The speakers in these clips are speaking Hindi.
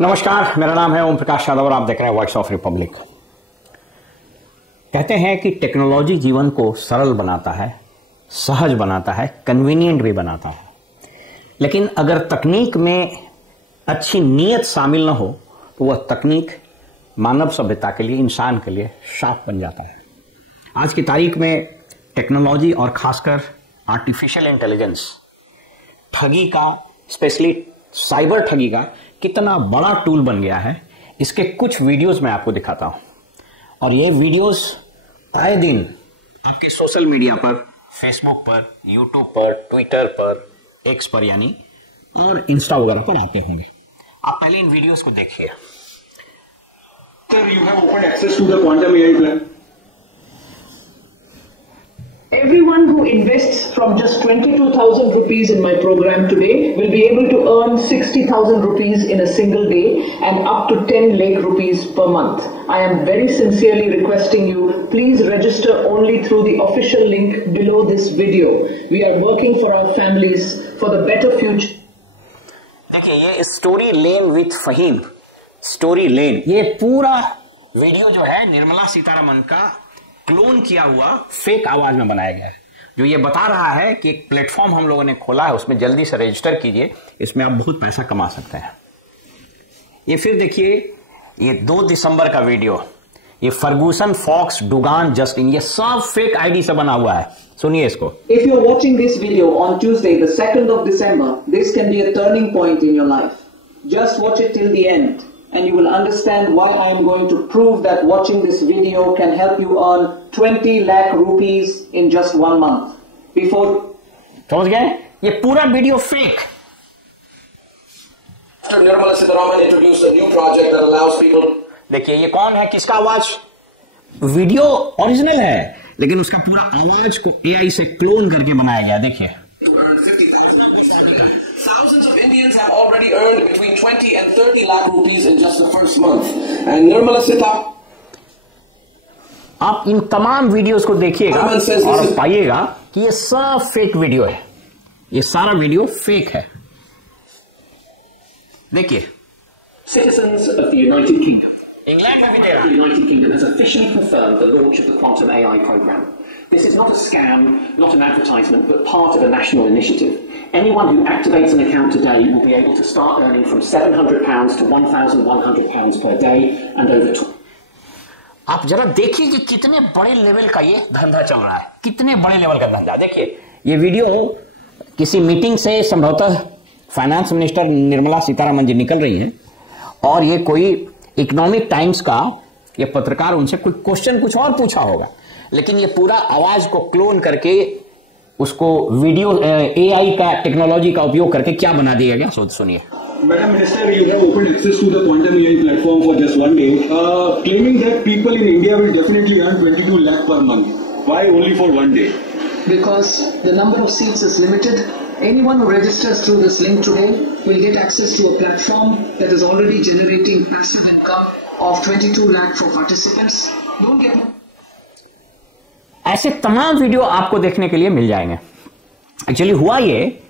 नमस्कार, मेरा नाम है ओम प्रकाश यादव और आप देख रहे हैं वॉइस ऑफ रिपब्लिक। कहते हैं कि टेक्नोलॉजी जीवन को सरल बनाता है, सहज बनाता है, कन्वीनियंट भी बनाता है। लेकिन अगर तकनीक में अच्छी नीयत शामिल न हो तो वह तकनीक मानव सभ्यता के लिए, इंसान के लिए शाप बन जाता है। आज की तारीख में टेक्नोलॉजी और खासकर आर्टिफिशियल इंटेलिजेंस ठगी का, स्पेशली साइबर ठगी का कितना बड़ा टूल बन गया है, इसके कुछ वीडियोस मैं आपको दिखाता हूं। और ये वीडियोस आए दिन आपके सोशल मीडिया पर, फेसबुक पर, यूट्यूब पर, ट्विटर पर, एक्स पर यानी और इंस्टा वगैरह पर आते होंगे। आप पहले इन वीडियोस को देखिए। Sir, you have open access to the quantum AI plan. Everyone who invests from just 22,000 rupees in my program today will be able to earn 60,000 rupees in a single day and up to 10 lakh rupees per month. I am very sincerely requesting you, please register only through the official link below this video. We are working for our families for the better future. देखिए, ये storyline with Fahim, storyline, ये पूरा वीडियो जो है निर्मला सीतारमण का क्लोन किया हुआ फेक आवाज में बनाया गया है, जो ये बता रहा है कि एक प्लेटफॉर्म हम लोगों ने खोला है, उसमें जल्दी से रजिस्टर कीजिए, इसमें आप बहुत पैसा कमा सकते हैं। ये फिर देखिए, ये 2 दिसंबर का वीडियो, ये फर्गूसन, फॉक्स, डुगान, जस्टिन, ये सब फेक आईडी से बना हुआ है। सुनिए इसको। If you are watching this video on Tuesday, the 2nd of December, this can be a turning point in your life. Just watch it till the end and you will understand why I am going to prove that watching this video can help you earn 20 lakh rupees in just 1 month. Before समझ गए? ये पूरा video fake. After Nirmala Sitharaman introduced a new project that allows people. देखिए, ये कौन है, किसका आवाज? वीडियो ओरिजिनल है, लेकिन उसका पूरा आवाज को एआई से क्लोन करके बनाया गया। देखिए, To earn 50,000 rupees per day. Thousands of Indians have already earned between 20 and 30 lakh rupees in just the first month. And Nirmala Sitharaman. आप इन तमाम वीडियोस को देखिएगा और पाइएगा कि ये सब फेक वीडियो है। ये सारा वीडियो फेक है। देखिए, Citizens of the United Kingdom. England में भी दे रहा The United Kingdom has officially confirmed the launch of the Quantum AI program. This is not a scam, not an advertisement, but part of a national initiative. Anyone who activates an account today will be able to start earning from £700 to £1,100 per day and over. आप जरा देखिए कि कितने बड़े लेवल का ये धंधा चल रहा है, कितने बड़े लेवल का धंधा। देखिए, ये वीडियो किसी मीटिंग से संभवतः फाइनेंस मिनिस्टर निर्मला सीतारमण जी निकल रही हैं और ये कोई इकोनॉमिक टाइम्स का ये पत्रकार उनसे कोई क्वेश्चन कुछ और पूछा होगा, लेकिन ये पूरा आवाज को क्लोन करके उसको वीडियो एआई का, टेक्नोलॉजी का उपयोग करके क्या बना दिया गया, सुनिए। Madam Minister, you have open access to the quantum AI platform for just 1 day, claiming that people in India will definitely earn 22 lakh per month. Why only for 1 day? because the number of seats is limited, anyone who registers through this link today will get access to a platform that is already generating passive income of 22 lakh for participants. Don't get ऐसे तमाम वीडियो आपको देखने के लिए मिल जाएंगे। एक्चुअली हुआ ये,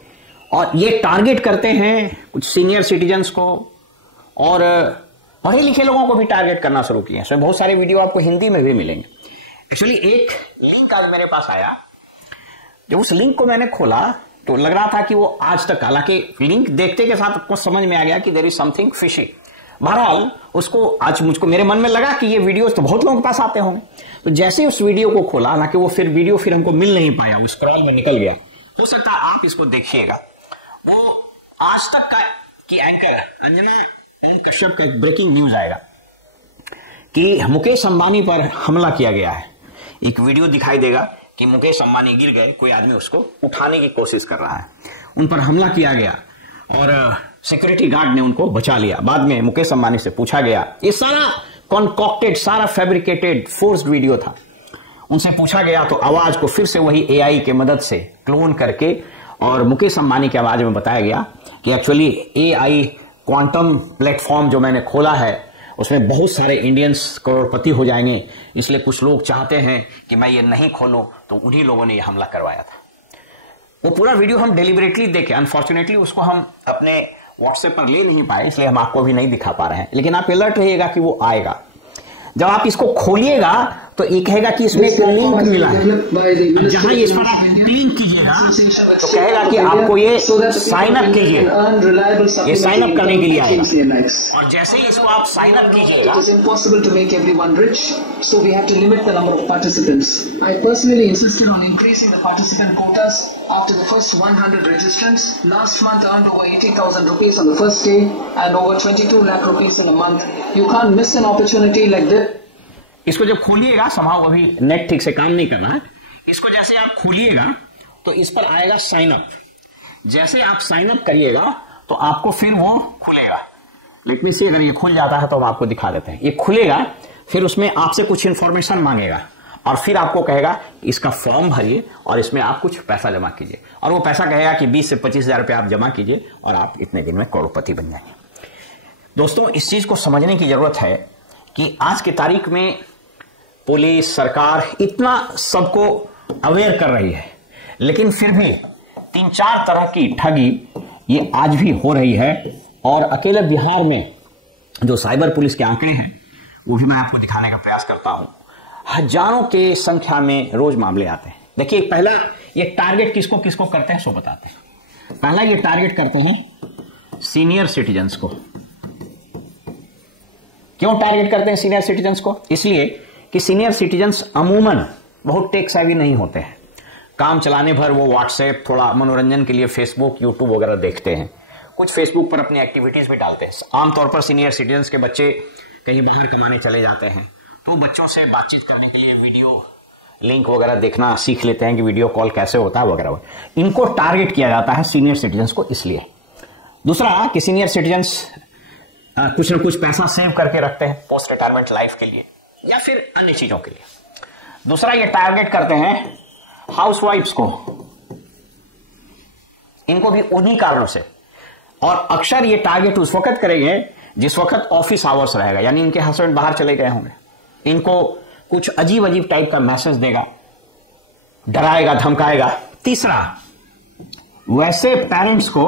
और ये टारगेट करते हैं कुछ सीनियर सिटीजन्स को और पढ़े लिखे लोगों को भी टारगेट करना शुरू किए हैं। इसमें बहुत सारे वीडियो आपको हिंदी में भी मिलेंगे। एक्चुअली एक लिंक आज मेरे पास आया, जब उस लिंक को मैंने खोला तो लग रहा था कि वो आज तक, हालांकि लिंक देखते के साथ आपको समझ में आ गया कि देयर इज समथिंग फिशी। बहरहाल उसको आज मुझको, मेरे मन में लगा कि ये वीडियोस तो बहुत लोगों के पास आते होंगे, तो जैसे उस वीडियो को खोला, हालांकि वो वीडियो फिर हमको मिल नहीं पाया, वो स्क्रॉल में निकल गया। हो सकता है आप इसको देखिएगा। वो आज तक का की एंकर अंजना कश्यप का एक ब्रेकिंग न्यूज आएगा कि मुकेश अंबानी पर हमला किया गया है। एक वीडियो दिखाई देगा कि मुकेश अंबानी गिर गए, कोई आदमी उसको उठाने की कोशिश कर रहा है, उन पर हमला किया गया और सिक्योरिटी गार्ड ने उनको बचा लिया। बाद में मुकेश अंबानी से पूछा गया, ये सारा कॉन्कॉक्टेड, सारा फैब्रिकेटेड, फोर्स्ड वीडियो था। उनसे पूछा गया तो आवाज को फिर से वही एआई के मदद से क्लोन करके और मुकेश अंबानी की आवाज में बताया गया कि एक्चुअली एआई क्वांटम प्लेटफॉर्म जो मैंने खोला है उसमें बहुत सारे इंडियंस करोड़पति हो जाएंगे, इसलिए कुछ लोग चाहते हैं कि मैं ये नहीं खोलूं, तो उन्हीं लोगों ने ये हमला करवाया था। वो पूरा वीडियो हम डेलिबरेटली देखे, अनफॉर्चुनेटली उसको हम अपने व्हाट्सएप पर ले नहीं पाए, इसलिए हम आपको अभी नहीं दिखा पा रहे हैं, लेकिन आप अलर्ट रहिएगा कि वो आएगा। जब आप इसको खोलिएगा तो ये कहेगा कि इसमें एक लिंक मिला है, जहां इस पर आप क्लिक कीजिएगा तो कहेगा कि आपको ये साइन अप कीजिए, ये साइन अप करने के लिए आएगा। और जैसे ही इसको आप साइन अप कीजिएगा, It is impossible to make everyone rich, so we have to limit the number of participants. I personally insisted on increasing the participant quotas after the first 100 registrants. Last month earned over 80,000 rupees on the first day and over 22 lakh rupees in a month. You can't miss an opportunity like this. इसको जब खोलिएगा, समाओ अभी नेट ठीक से काम नहीं कर रहा है, इसको जैसे आप खोलिएगा तो इस पर आएगा साइन अप। जैसे आप साइन अप करिएगा तो आपको फिर वो खुलेगा। लेट मी सी, अगर ये खुल जाता है तो हम आपको दिखा देते हैं। ये खुलेगा, फिर उसमें आपसे कुछ इंफॉर्मेशन मांगेगा और फिर आपको कहेगा इसका फॉर्म भरिए और इसमें आप कुछ पैसा जमा कीजिए, और वो पैसा कहेगा कि 20 से 25,000 रुपये आप जमा कीजिए और आप इतने दिन में करोड़पति बन जाएंगे। दोस्तों, इस चीज को समझने की जरूरत है कि आज की तारीख में पुलिस, सरकार इतना सबको अवेयर कर रही है, लेकिन फिर भी 3-4 तरह की ठगी ये आज भी हो रही है। और अकेले बिहार में जो साइबर पुलिस के आंकड़े हैं वो भी मैं आपको दिखाने का प्रयास करता हूं। हजारों के संख्या में रोज मामले आते हैं। देखिए, पहला ये टारगेट किसको किसको करते हैं सो बताते हैं। पहला ये टारगेट करते हैं सीनियर सिटीजन्स को। क्यों टारगेट करते हैं सीनियर सिटीजन्स को? इसलिए कि सीनियर सिटीजन्स अमूमन बहुत टेक सेवी नहीं होते हैं। काम चलाने भर वो व्हाट्सएप, थोड़ा मनोरंजन के लिए फेसबुक, यूट्यूब वगैरह देखते हैं, कुछ फेसबुक पर अपनी एक्टिविटीज भी डालते हैं। आमतौर पर सीनियर सिटीजन्स के बच्चे कहीं बाहर कमाने चले जाते हैं तो बच्चों से बातचीत करने के लिए वीडियो लिंक वगैरह देखना सीख लेते हैं कि वीडियो कॉल कैसे होता है वगैरह। इनको टारगेट किया जाता है सीनियर सिटीजन्स को इसलिए। दूसरा कि सीनियर सिटीजन्स कुछ न कुछ पैसा सेव करके रखते हैं पोस्ट रिटायरमेंट लाइफ के लिए या फिर अन्य चीजों के लिए। दूसरा ये टारगेट करते हैं हाउसवाइफ्स को, इनको भी उन्हीं कारणों से। और अक्सर ये टारगेट उस वक्त करेंगे जिस वक्त ऑफिस आवर्स रहेगा, यानी इनके हस्बैंड बाहर चले गए होंगे। इनको कुछ अजीब अजीब टाइप का मैसेज देगा, डराएगा, धमकाएगा। तीसरा, वैसे पेरेंट्स को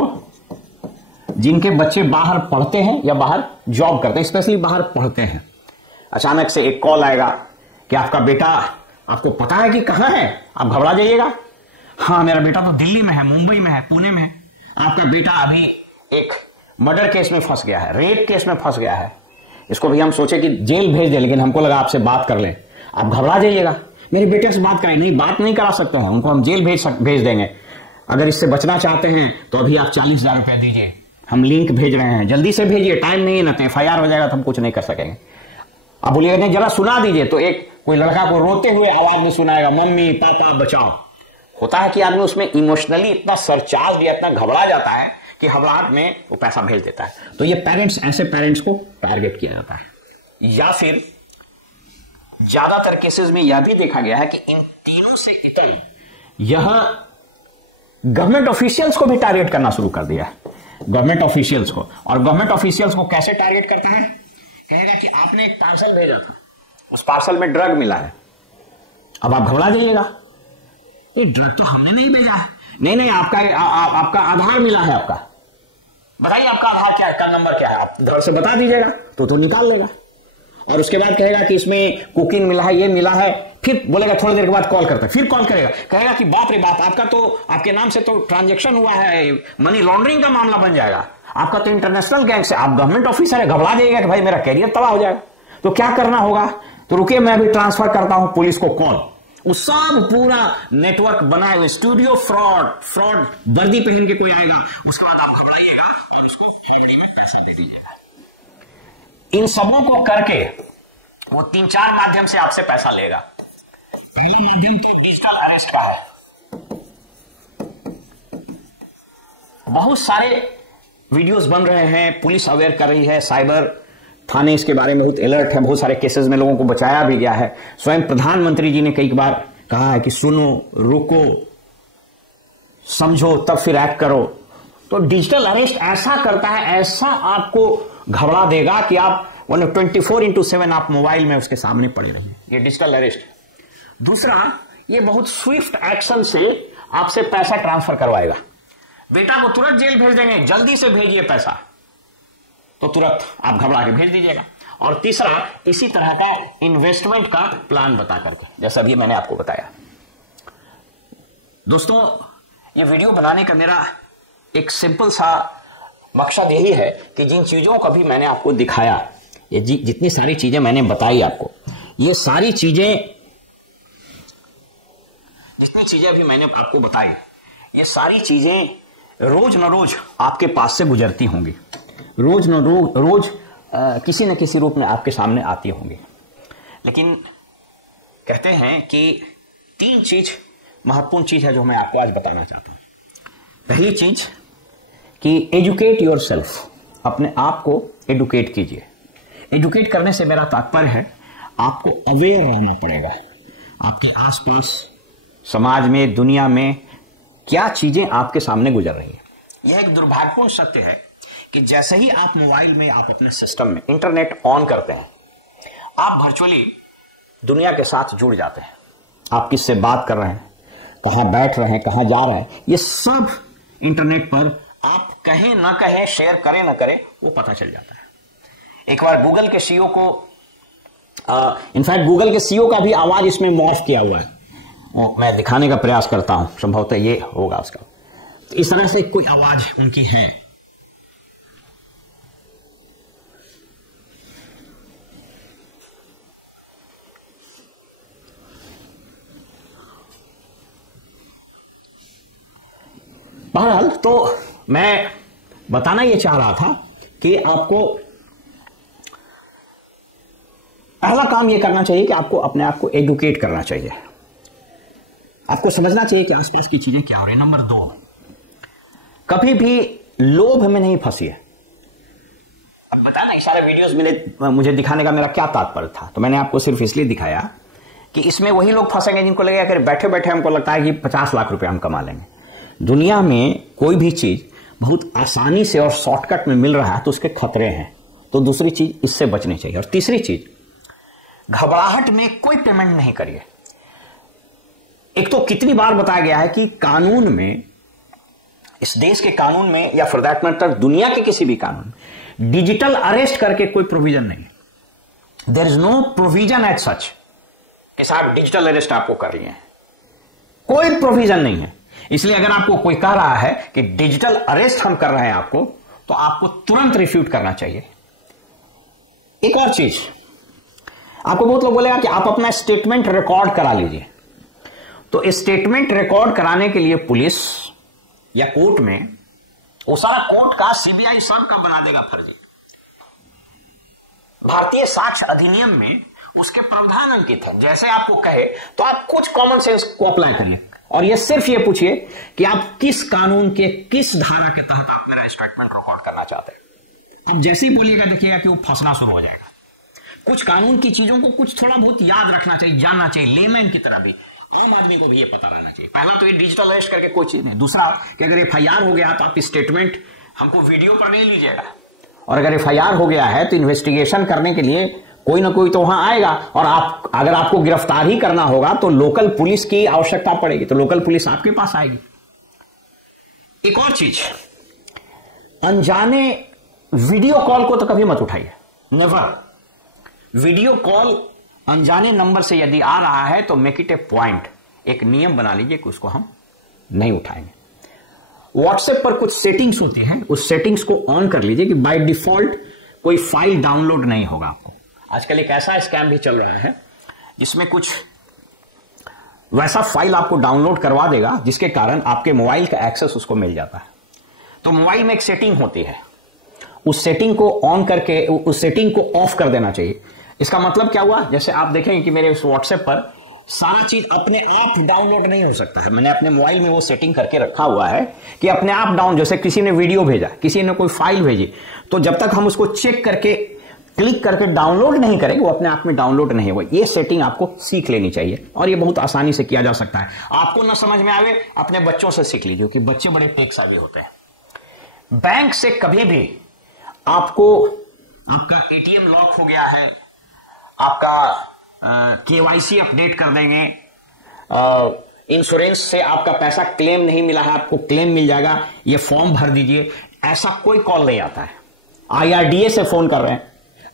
जिनके बच्चे बाहर पढ़ते हैं या बाहर जॉब करते हैं, स्पेशली बाहर पढ़ते हैं, अचानक से एक कॉल आएगा कि आपका बेटा, आपको पता है कि कहां है? आप घबरा जाइएगा। हाँ, मेरा बेटा तो दिल्ली में है, मुंबई में है, पुणे में है। आपका बेटा अभी एक मर्डर केस में फंस गया है, रेप केस में फंस गया है। इसको भी हम सोचे कि जेल भेज दे, लेकिन हमको लगा आपसे बात कर लें। आप घबरा जाइएगा, मेरे बेटे से बात करें। नहीं, बात नहीं करा सकते हैं, उनको हम जेल भेज देंगे। अगर इससे बचना चाहते हैं तो अभी आप 40,000 रुपए दीजिए, हम लिंक भेज रहे हैं, जल्दी से भेजिए, टाइम नहीं है, ना तो FIR हो जाएगा तो हम कुछ नहीं कर सकेंगे। अब बोलिएगा नहीं, जरा सुना दीजिए, तो एक कोई लड़का को रोते हुए आवाज में सुनाएगा, मम्मी पापा बचाओ। होता है कि आदमी उसमें इमोशनली इतना सरचार्ज या इतना घबरा जाता है कि घबराहट में वो पैसा भेज देता है। तो ये पेरेंट्स, ऐसे पेरेंट्स को टारगेट किया जाता है। या फिर ज्यादातर केसेस में यह भी देखा गया है कि इन तीनों से इतर यह गवर्नमेंट ऑफिशियल्स को भी टारगेट करना शुरू कर दिया है। गवर्नमेंट ऑफिशियल्स को, और गवर्नमेंट ऑफिशियल्स को कैसे टारगेट करता है? कहेगा कि आपने एक पार्सल भेजा था, उस पार्सल में ड्रग मिला है। अब आप घबरा जाइएगा, ये ड्रग तो हमने नहीं भेजा है। नहीं, आपका आधार मिला है। आपका बताइए, आपका आधार क्या है, का नंबर क्या है, आप घर से बता दीजिएगा तो निकाल लेगा। और उसके बाद कहेगा कि इसमें कुकिंग मिला है, ये मिला है। फिर बोलेगा, थोड़ी देर के बाद कॉल करता है, फिर कॉल करेगा, कहेगा कि बाप रे बाप, आपका तो, आपके नाम से तो ट्रांजैक्शन हुआ है, मनी लॉन्ड्रिंग का मामला बन जाएगा, आपका तो इंटरनेशनल गैंग से, आप गवर्नमेंट ऑफिसर है। घबरा जाइएगा कि भाई मेरा कैरियर तबाह हो जाएगा। तो क्या करना होगा? तो रुकिए, मैं अभी ट्रांसफर करता हूं पुलिस को कॉल। उस सब पूरा नेटवर्क बनाए हुए स्टूडियो फ्रॉड वर्दी पहन के कोई आएगा, उसके बाद आप घबराइएगा और उसको फौड़ी में पैसा दे दीजिएगा। इन सबों को करके वो 3-4 माध्यम से आपसे पैसा लेगा। पहला माध्यम तो डिजिटल अरेस्ट का है। बहुत सारे वीडियोस बन रहे हैं, पुलिस अवेयर कर रही है, साइबर थाने इसके बारे में बहुत अलर्ट है, बहुत सारे केसेस में लोगों को बचाया भी गया है। स्वयं प्रधानमंत्री जी ने कई बार कहा है कि सुनो, रुको, समझो, तब फिर एक्ट करो। तो डिजिटल अरेस्ट ऐसा करता है, ऐसा आपको घबरा देगा कि आप 24/7 आप मोबाइल में उसके सामने पड़े रहिए। ये डिजिटल अरेस्ट। दूसरा, ये बहुत स्विफ्ट एक्शन से आपसे पैसा ट्रांसफर करवाएगा। बेटा को तुरंत जेल भेज देंगे, जल्दी से भेजिए पैसा। तो तुरंत आप घबरा के भेज दीजिएगा। और तीसरा, इसी तरह का इन्वेस्टमेंट का प्लान बता करके, जैसा भी मैंने आपको बताया। दोस्तों, ये वीडियो बनाने का मेरा एक सिंपल सा मकसद यही है कि जिन चीजों का भी मैंने आपको दिखाया, ये जितनी सारी चीजें मैंने बताई आपको, ये सारी चीजें, जितनी चीजें भी मैंने आपको बताई, ये सारी चीजें रोज न रोज आपके पास से गुजरती होंगी, रोज न रोज किसी न किसी रूप में आपके सामने आती होंगी। लेकिन कहते हैं कि 3 चीज महत्वपूर्ण चीज है जो मैं आपको आज बताना चाहता हूं। पहली चीज कि एजुकेट योरसेल्फ, अपने आप को एडुकेट कीजिए। एजुकेट करने से मेरा तात्पर्य है आपको अवेयर रहना पड़ेगा, आपके आसपास, समाज में, दुनिया में क्या चीजें आपके सामने गुजर रही है। यह एक दुर्भाग्यपूर्ण सत्य है कि जैसे ही आप मोबाइल में, आप अपने सिस्टम में इंटरनेट ऑन करते हैं, आप वर्चुअली दुनिया के साथ जुड़ जाते हैं। आप किससे बात कर रहे हैं, कहां बैठ रहे हैं, कहां जा रहे हैं, ये सब इंटरनेट पर आप कहें ना कहें, शेयर करें ना करें, वो पता चल जाता है। एक बार गूगल के सीईओ को, इनफैक्ट गूगल के सीईओ का भी आवाज इसमें मॉर्फ किया हुआ है, मैं दिखाने का प्रयास करता हूं, संभवतः ये होगा उसका। तो इस तरह से कोई आवाज उनकी है। बहरहाल, तो मैं बताना यह चाह रहा था कि आपको पहला काम यह करना चाहिए कि आपको अपने आप को एडुकेट करना चाहिए। आपको समझना चाहिए कि आसपास की चीजें क्या हो रही है। नंबर 2, कभी भी लोभ में नहीं फंसिए। अब बताना, ये सारे वीडियोस मुझे दिखाने का मेरा क्या तात्पर्य था, तो मैंने आपको सिर्फ इसलिए दिखाया कि इसमें वही लोग फंसेंगे जिनको लगेगा कि बैठे बैठे हमको लगता है कि 50 लाख रुपए हम कमा लेंगे। दुनिया में कोई भी चीज बहुत आसानी से और शॉर्टकट में मिल रहा है तो उसके खतरे हैं, तो दूसरी चीज इससे बचनी चाहिए। और तीसरी चीज, घबराहट में कोई पेमेंट नहीं करिए। एक तो कितनी बार बताया गया है कि कानून में, इस देश के कानून में या फॉर दैट मैटर दुनिया के किसी भी कानून में डिजिटल अरेस्ट करके कोई प्रोविजन नहीं है। There is no provision at such कि साहब डिजिटल अरेस्ट आपको कर रही है, कोई प्रोविजन नहीं है। इसलिए अगर आपको कोई कह रहा है कि डिजिटल अरेस्ट हम कर रहे हैं आपको, तो आपको तुरंत रिफ्यूट करना चाहिए। एक और चीज, आपको बहुत लोग बोलेगा कि आप अपना स्टेटमेंट रिकॉर्ड करा लीजिए। तो स्टेटमेंट रिकॉर्ड कराने के लिए पुलिस या कोर्ट में, वो सारा कोर्ट का, सीबीआई सब का बना देगा फर्जी। भारतीय साक्ष्य अधिनियम में उसके प्रावधान अंकित है। जैसे आपको कहे तो आप कुछ कॉमन सेंस को अप्लाई करिए और ये सिर्फ ये पूछिए कि आप किस कानून के किस धारा के तहत आप मेरा स्टेटमेंट रिकॉर्ड करना चाहते हैं। अब जैसे ही बोलिएगा, देखिएगा कि वो फंसना शुरू हो जाएगा। कुछ कानून की चीजों को कुछ थोड़ा बहुत याद रखना चाहिए, जानना चाहिए, लेमैन की तरह भी, आम आदमी को भी ये पता रहना चाहिए। पहला तो ये डिजिटल अरेस्ट करके कोई चीज नहीं। दूसरा कि अगर एफआईआर हो गया तो आप स्टेटमेंट हमको वीडियो पर नहीं लीजिएगा, और अगर एफआईआर हो गया है तो इन्वेस्टिगेशन करने के लिए कोई ना कोई तो वहां आएगा, और आप, अगर आपको गिरफ्तार ही करना होगा तो लोकल पुलिस की आवश्यकता पड़ेगी, तो लोकल पुलिस आपके पास आएगी। एक और चीज, अनजाने वीडियो कॉल को तो कभी मत उठाइए, नेवर। वीडियो कॉल अनजाने नंबर से यदि आ रहा है तो मेक इट ए पॉइंट, एक नियम बना लीजिए कि उसको हम नहीं उठाएंगे। व्हाट्सएप पर कुछ सेटिंग्स होती हैं, उस सेटिंग्स को ऑन कर लीजिए कि बाय डिफॉल्ट कोई फाइल डाउनलोड नहीं होगा आपको। आजकल एक ऐसा स्कैम भी चल रहा है जिसमें कुछ वैसा फाइल आपको डाउनलोड करवा देगा जिसके कारण आपके मोबाइल का एक्सेस उसको मिल जाता है। तो मोबाइल में एक सेटिंग होती है, उस सेटिंग को ऑन करके उस सेटिंग को ऑफ कर देना चाहिए। इसका मतलब क्या हुआ, जैसे आप देखेंगे कि मेरे उस व्हाट्सएप पर सारा चीज अपने आप डाउनलोड नहीं हो सकता है। मैंने अपने मोबाइल में वो सेटिंग करके रखा हुआ है कि अपने आप डाउन, जैसे किसी ने वीडियो भेजा, किसी ने कोई फाइल भेजी, तो जब तक हम उसको चेक करके क्लिक करके डाउनलोड नहीं करेंगे वो अपने आप में डाउनलोड नहीं होगा। ये सेटिंग आपको सीख लेनी चाहिए और ये बहुत आसानी से किया जा सकता है। आपको ना समझ में आवे, अपने बच्चों से सीख लीजिए कि बच्चे बड़े टेक सावी होते हैं। बैंक से कभी भी आपको, आपका एटीएम लॉक हो गया है, आपका केवाईसी अपडेट कर देंगे, इंश्योरेंस से आपका पैसा क्लेम नहीं मिला है, आपको क्लेम मिल जाएगा, ये फॉर्म भर दीजिए, ऐसा कोई कॉल नहीं आता है। IRDA से फोन कर रहे हैं।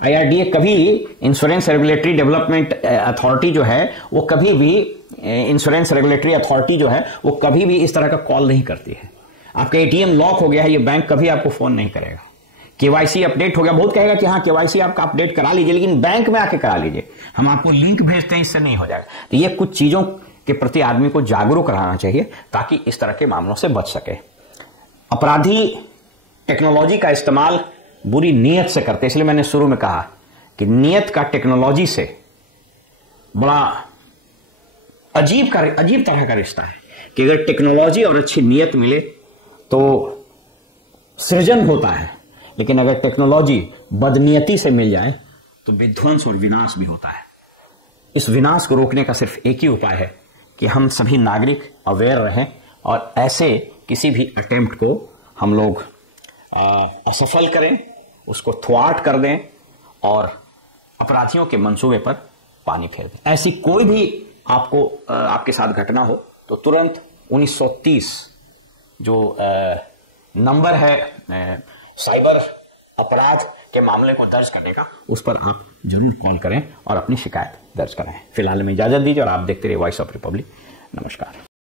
IRDA कभी इंश्योरेंस रेगुलेटरी डेवलपमेंट अथॉरिटी जो है वो कभी भी इंश्योरेंस रेगुलेटरी अथॉरिटी जो है वो कभी भी इस तरह का कॉल नहीं करती है। आपका ATM लॉक हो गया है, ये बैंक कभी आपको फोन नहीं करेगा। KYC अपडेट हो गया, बहुत कहेगा कि हाँ KYC आपका अपडेट करा लीजिए, लेकिन बैंक में आके करा लीजिए, हम आपको लिंक भेजते हैं, इससे नहीं हो जाएगा। तो ये कुछ चीजों के प्रति आदमी को जागरूक रहना चाहिए ताकि इस तरह के मामलों से बच सके। अपराधी टेक्नोलॉजी का इस्तेमाल बुरी नीयत से करते, इसलिए मैंने शुरू में कहा कि नीयत का टेक्नोलॉजी से बड़ा अजीब तरह का रिश्ता है कि अगर टेक्नोलॉजी और अच्छी नीयत मिले तो सृजन होता है, लेकिन अगर टेक्नोलॉजी बदनीयती से मिल जाए तो विध्वंस और विनाश भी होता है। इस विनाश को रोकने का सिर्फ एक ही उपाय है कि हम सभी नागरिक अवेयर रहें और ऐसे किसी भी अटेम्प्ट को हम लोग असफल करें, उसको थ्वाट कर दें और अपराधियों के मंसूबे पर पानी फेर दें। ऐसी कोई भी आपके साथ घटना हो तो तुरंत 1930 जो नंबर है साइबर अपराध के मामले को दर्ज करने का, उस पर आप जरूर कॉल करें और अपनी शिकायत दर्ज करें। फिलहाल में इजाजत दीजिए और आप देखते रहिए वॉइस ऑफ रिपब्लिक। नमस्कार।